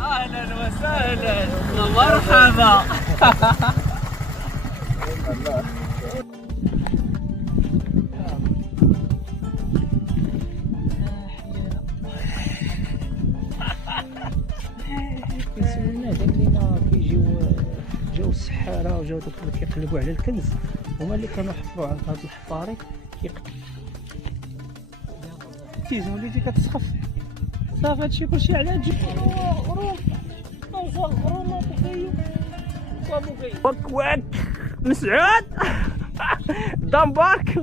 اهلا وسهلا ومرحبا. كيسولنا قال لنا جاو السحاره وجاو دوك اللي كيقلبوا على الكنز، هما اللي كانوا حفروا على هاد الحفاري تيزون اللي تجي كتسخف صافي. هادشي كلشي على تجيب روم توصل روما بوكيو وابوكيو واك واك مسعود دمبارك.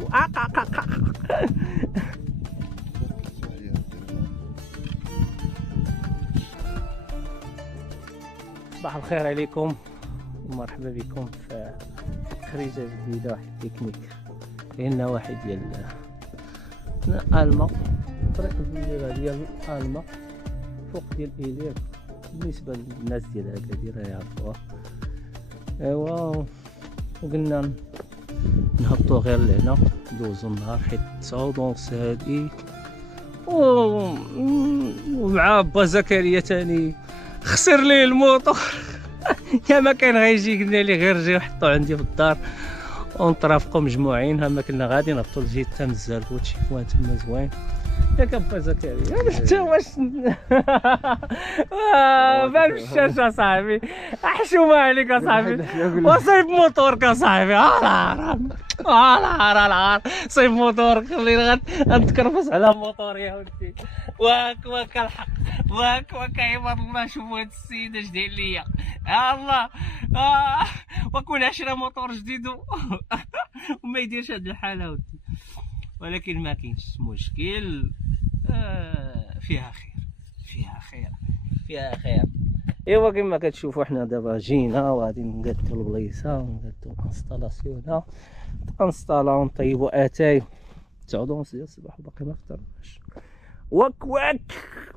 صباح الخير عليكم ومرحبا بكم في خريجه جديده، واحد التكنيك في النواحي ديال الما، طريق الديره ديال الما فوق ديال ايلير. بالنسبه للناس ديال اكادير يعرفوها. ايوا وقلنا نهبطو غير لهنا ندوزو النهار حيت تصاوبونس هادي ومع با زكريا تاني خسر ليه الموطور. يا ما كان غيجي قلنا ليه غير جي وحطو عندي في الدار ونترافقوا مجموعين. ها ما كنا غادي نهبطو لجهه تمز الزربوت شي كوان تما زوين. ياك با زكريا انت واش بان في الشاشه صاحبي، حشومه عليك اصاحبي، وصيب موطورك اصاحبي. صيب موطورك خلينا غنتكرفس على موطور يا ودي. واك الحق، واك عباد الله. شوفوا هاد السيد اش داير ليا الله. وكون عشرة موطور جديد وما يديرش هاد الحاله ودي، ولكن ما كاينش مشكل. فيها خير. ايوا كما كتشوفوا حنا دابا جينا وغادي نقادو البليصه ونقادو انستالاسيون انستالاو نطيبوا اتاي. تعودوا ديال الصباح باقي ما فطرناش. واك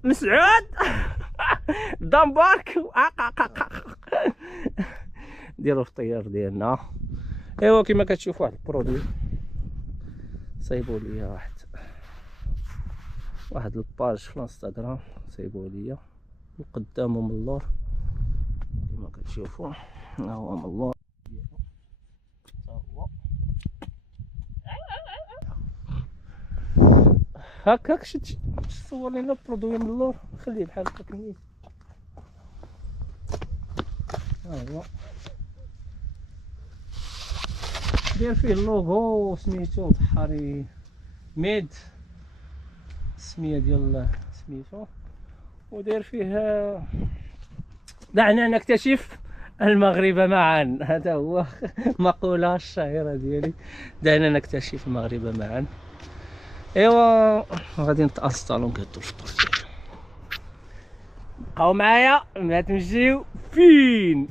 مسعود دمبارك ديروا الفطير ديالنا. ايوا كما كتشوفوا واحد البرودوي صايبوا لي واحد الباج في الانستغرام، صايبوا لي القدام ومن اللور كما كتشوفوا. ها هو من اللور هاكاك شتي تصور لنا برودوي من اللور. خليه بحال هكا كنيت. ها هو داير فيه اللوغو سميتو بحاري ميد، السميه ديال سميتو، وداير فيه دعنا نكتشف المغرب معا. هذا هو مقولة الشهيرة ديالي، دعنا نكتشف المغرب معا. ايوا غادي نتأصلوا نقادو الفطور ديالنا. بقاو معايا ما تمشيو فين.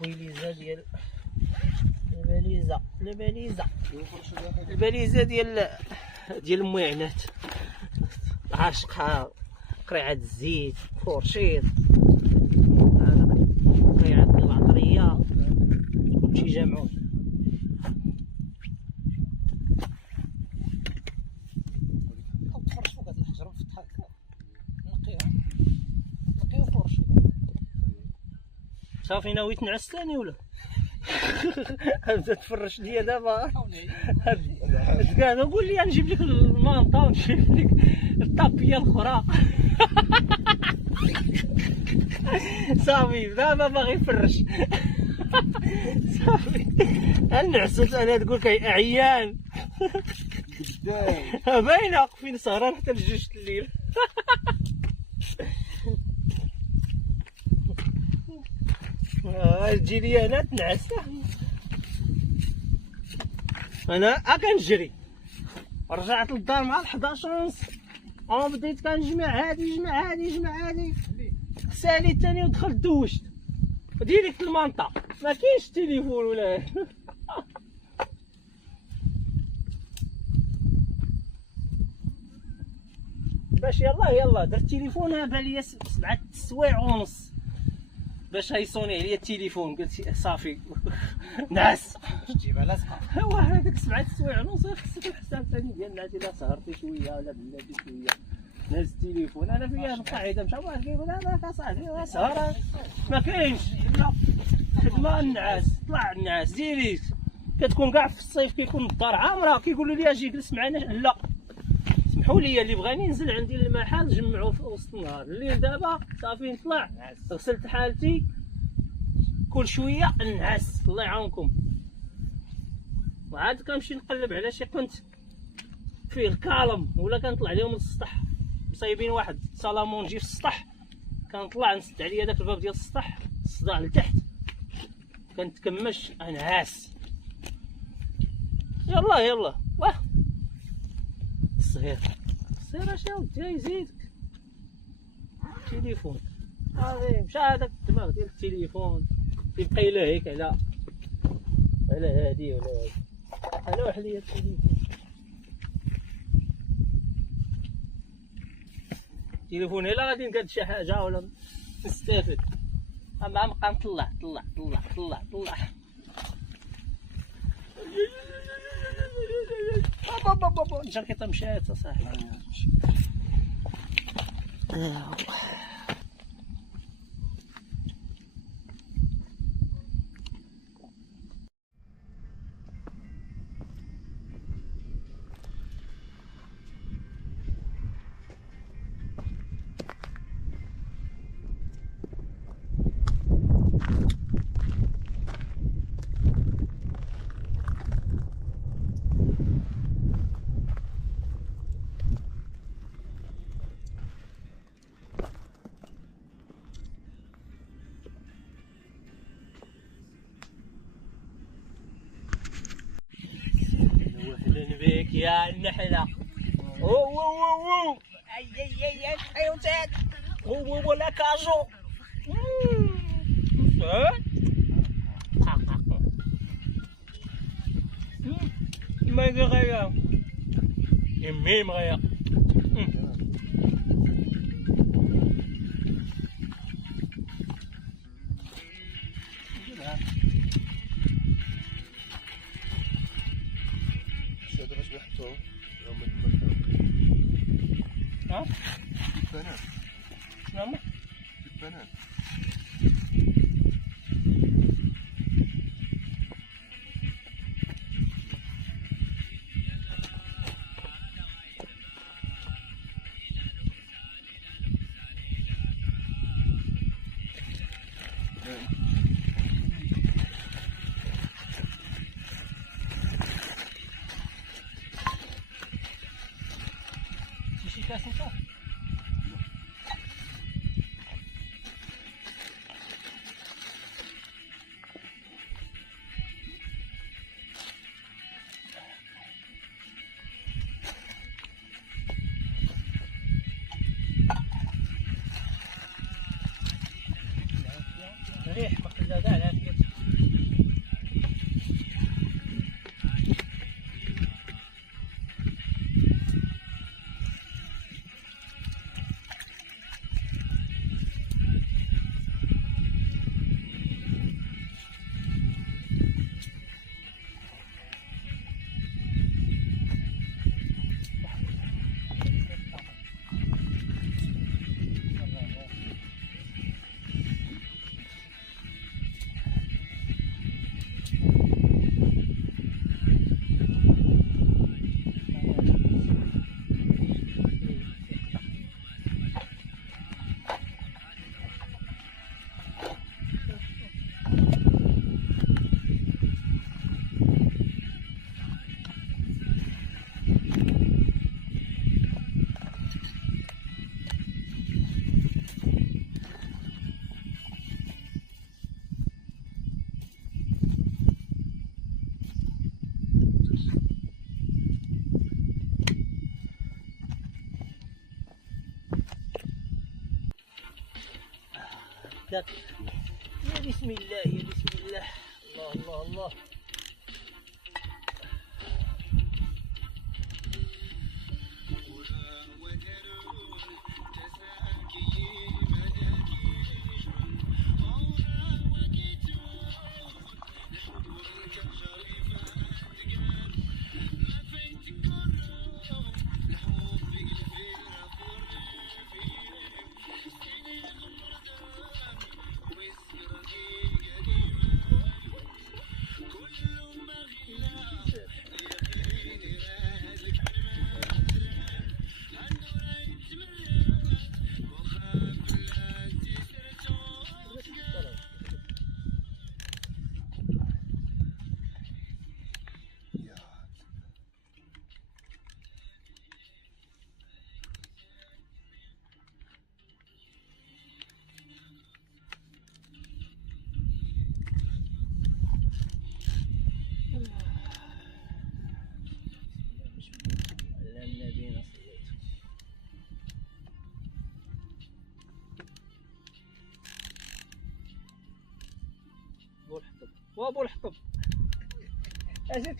الباليزه ديال الباليزه ديال المعينات، عاشقها قريعه الزيت، فورشيط، قريعه ديال العطريه، كلشي جامعو. تفرشوا هاد الحجر وفتح هكا نقيو فورشيط. صافي ناوي تنعس ثاني ولا؟ غتبدا تفرش ليا دابا. هاد كاع قول لي نجيب لك المانطا ونجيب لك الطابيه الاخرى. صافي دابا باغي يفرش. صافي نعست انا تقول لك عيان. باينه واقفين سهران حتى لجوج الليل. تجي لي هنا تنعس. انا كنجري رجعت للدار مع 11:30 بديت كنجمع هادي سالي الثاني ودخلت دوشت ديريكت المنطقه. ما كاينش التليفون ولا باش يلا درت التليفون بالي 7 سوايع ونص باش غيصوني عليا التليفون. قلت صافي نعس جيبها لاصقه. هو هذاك 7 سوايع ونص خصك الحساب ثاني ديال الناس. الا سهرتي شويه ولا بلاتي شويه نهز التليفون. انا فيا القاعده مشى واحد كيقول انا صاحبي سهره ما كاينش. لا خدمه النعاس طلع النعاس ديريت. كتكون كاع في الصيف كيكون الدار عامره كيقولوا لي اجي جلس معنا. لا سمحوا لي اللي بغاني ننزل عندي المحل جمعوا في وسط النهار. الليل دابا صافي نطلع غسلت حالتي كل شويه نعس الله يعاونكم. وعاد كنمشي نقلب على شي كنت فيه الكالم ولا كنطلع لهم للسطح مصايبين واحد سالامونجي في السطح. كنطلع نسد عليا داك الباب ديال السطح الصداع لتحت كنتكمش انعاس. يلا يلا واه الصهير الصهير اش ودي يزيدك التليفون هذا مشى هذاك الدماغ ديال التليفون يبقى الا هيك على هادي ولا هادي. انا وحليا التليفون. التليفون الا غادي نقاد شي حاجه ولا نستافد. اما نبقى نطلع طلع طلع طلع طلع. بابا الجاكيطه مشات اصاحبي. وهلا بك يا النحلة. او اي اي اي حيوتات ولا كاجو. ما غيا يميم غيا. هذا باش بيحطوه يوم المكان. ها البنات شنو البنات شي كاس انت. ريح بقى كاع العافيه. يا بسم الله يا بسم الله. الله الله الله. وابو الحطب اجيك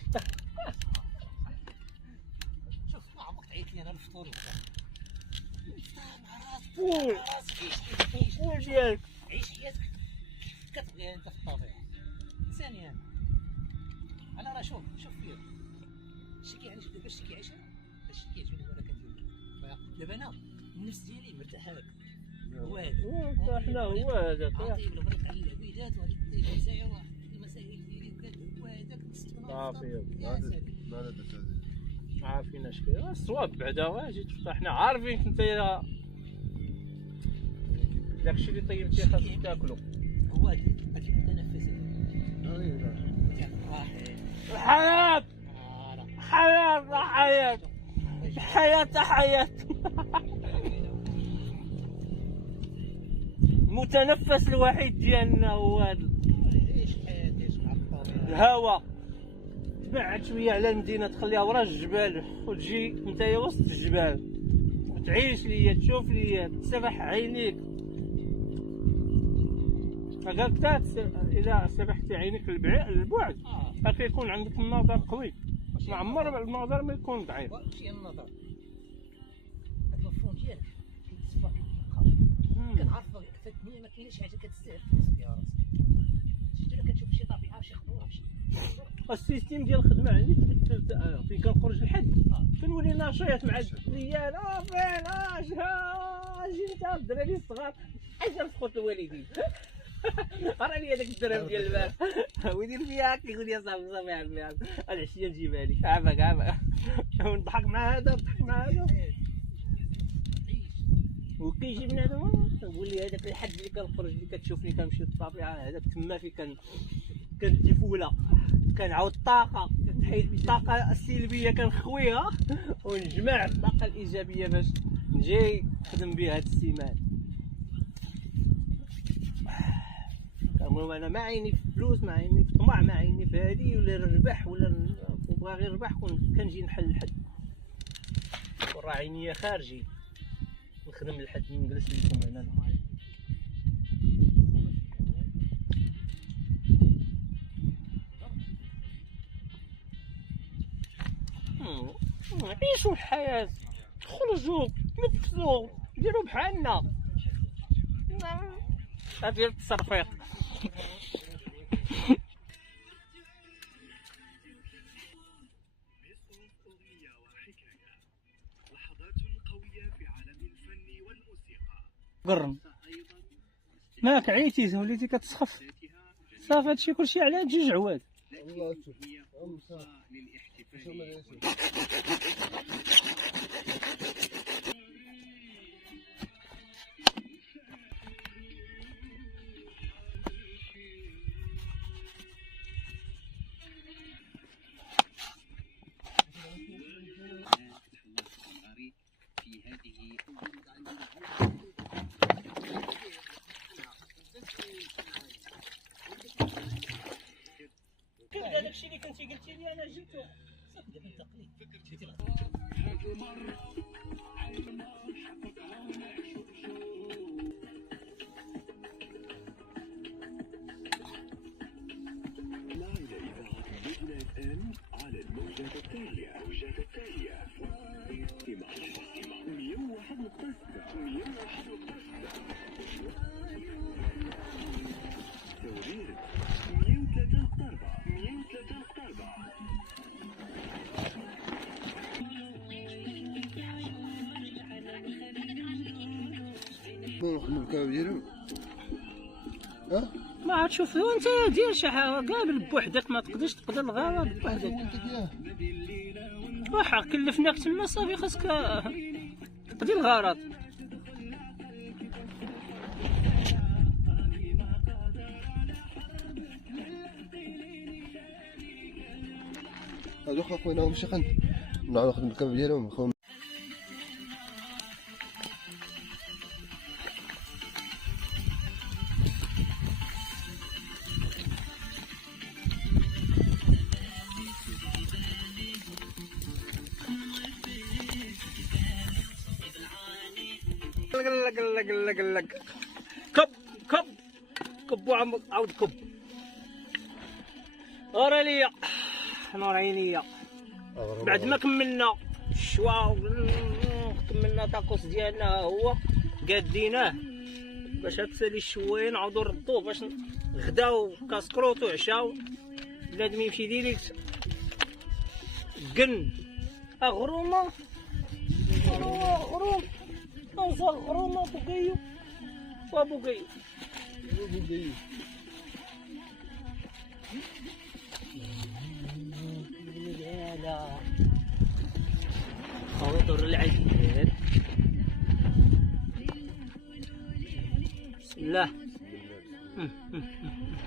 شوف ما عمرك عيط لي انا الفطور فول فول ديالك عيش حياتك كتبغيها انت في الطبيعه. ثانيا انا راه شوف فيا شي كيعيش دابا شي كيعيش هادشي كيعجبني وانا كندير دابا انا النفس ديالي مرتاحه لك هو هذا حنا هو هذاك عطيك البريك على العبيدات وغادي طيب نسايا واحد المسائل ديالي وكذا هو هذاك صافي ما لا بس هذه عارفين اش كاين الصواب بعدا واجي حنا عارفينك انت داكشي اللي طيبتي خاصك تاكلو هو هذا المتنفس الحياة حياة حياة حياة حياة المتنفس الوحيد ديالنا هو هذا عيش حياتي مع الطبيعه الهواء. تبعد شويه على المدينه تخليها ورا الجبال وتجي نتايا وسط الجبال وتعيش ليا تشوف ليا تسرح عينيك. هكاك اذا سرحتي عينيك للبعد كيكون عندك النظر قوي. ما عمر النظر ما يكون ضعيف. شي النظر هاد المفهوم ديالك كيتصفى كنعرف فاتني ما كاينش حاجه كتستاهل تنصب فيها راسك. شفتي الا كتشوف شي طبيعه شي خضوره شي السيستيم ديال الخدمه عندي تبدلت. فين كنخرج الحد كنولي نشيط مع الديال فين اجي انت الدراري الصغار اجا سقط الوالدين راني هذاك الدرهم ديال البارح ويدير فيها كيقول لي صافي صافي عمي العشيه نجيبها لك عافاك ونضحك مع هذا ونضحك مع هذا وكيجي بنادم نقول لي هذاك الحد اللي كنخرج اللي كتشوفني كنمشي للطبيعه هذاك تما فين كندي فوله كنعاود الطاقه حيت الطاقه السلبيه كنخويها ونجمع الطاقه الايجابيه باش نجي نخدم بها هاد السيمان. المهم انا ما عيني في فلوس ما عيني في طمع ما عيني في هادي ولا الربح ولا نبغى غير الربح كنجي نحل الحد وراه عينيا خارجي نخدم الحد نجلس لكم هنا. عيشوا الحياة خرجوا نفسوا ديروا بحالنا هادي التصرفيق. قرن ماك عيتي وليتي كتسخف صافي هادشي كلشي على هاد جوج عواد. والله شوف هذاك الشيء اللي كنتي قلتي لي انا جبتو صافي دابا انتقلي جيتي على الموجات التالية 103 ما عاد شوف انت دير شي حاجه قابل بوحدك ما تقدرش تقدر الغابه بوحدك وحا كلفناك تما صافي خاصك تقضي الغرض. هادو خوينا ماشي خند نعاود نخدم الكاب ديالهم خويا. قلق كب كب كب عاود كب ورا ليا نور عينيا. بعد ما كملنا الشوا كملنا طاكوس ديالنا هو قاديناه باش هاد السالي شويه نعاودو نردوه باش غداو كاسكروط وعشاو. بنادم يمشي ديريكت قن غرومه غروم اوصل غرومه بوكيو وابوكيو. لا خاطر العزيز. بسم الله.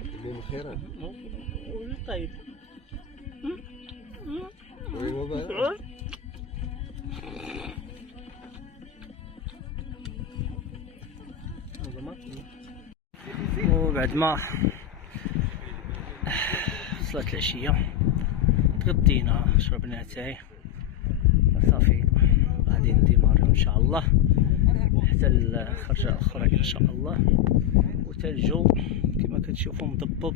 الليل خيرا. طيب. وبعد ما وصلت العشية تغدينا شربنا اتاي صافي غادي نديماريو ان شاء الله حتى الخرجة الاخرى ان شاء الله. وتا الجو كما كتشوفوا مضبب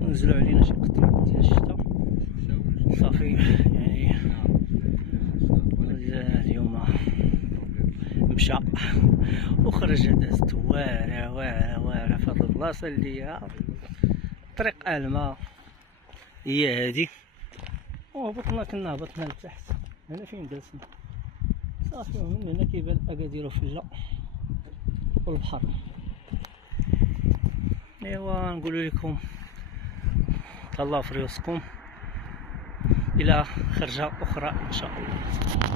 ونزلوا علينا شي قطرات ديال الشتا صافي. يعني اليوم مشى وخرج دازت واعرة في هاد البلاصة اللي هي طريق الماء هي هادي. وهبطنا كنا هبطنا لتحت هنا فين جلسنا صافي. ومن هنا كيبان اكادير وفجة والبحر. ايوا نقول لكم تهلاو في ريوسكم الى خرجة اخرى ان شاء الله.